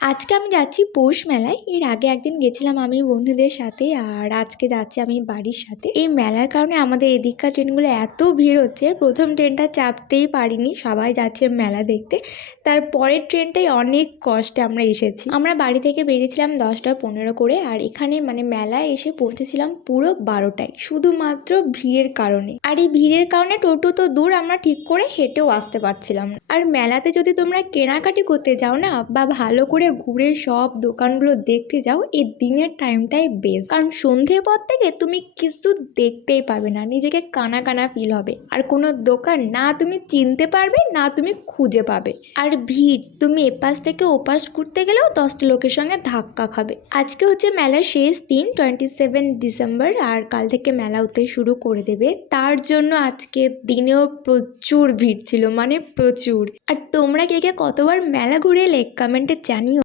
আজকে আমি যাচ্ছি পৌষ মেলায়। এর আগে একদিন গেছিলাম আমি বন্ধুদের সাথে, আর আজকে যাচ্ছি আমি বাড়ির সাথে। এই মেলার কারণে আমাদের এদিককার ট্রেনগুলো এত ভিড় হচ্ছে, প্রথম ট্রেনটা চাপতেই পারিনি, সবাই যাচ্ছে মেলা দেখতে। তারপরের ট্রেনটাই অনেক কষ্টে আমরা এসেছি। আমরা বাড়ি থেকে বেরিয়েছিলাম 10টা 15 করে, আর এখানে মেলায় এসে পৌঁছেছিলাম পুরো 12টায়, শুধুমাত্র ভিড়ের কারণে। আর এই ভিড়ের কারণে টোটো তো দূর, আমরা ঠিক করে হেঁটেও আসতে পারছিলাম না। আর মেলাতে যদি তোমরা কেনাকাটি করতে যাও না, বা ভালো করে ঘুরে সব দোকানগুলো দেখতে যাও, এই দিনের টাইমটাই বেস্ট। কারণ সন্ধ্যের পর থেকে তুমি কিছু দেখতেই পাবে না, নিজেকে কানা কানা ফিল হবে, আর কোনো দোকান না তুমি চিনতে পারবে না তুমি খুঁজে পাবে। আর ভিড়, তুমি এপাশ থেকে ওপাশ ঘুরতে গেলেও 10টা লোকের সঙ্গে ধাক্কা খাবে। আজকে হচ্ছে মেলার শেষ দিন, 27 ডিসেম্বর, আর কাল থেকে মেলা হতে শুরু করে দেবে। তার জন্য আজকে দিনেও প্রচুর ভিড় ছিল, প্রচুর। আর তোমরা কে কে কতবার মেলা ঘুরে এলে কমেন্টে জানিও।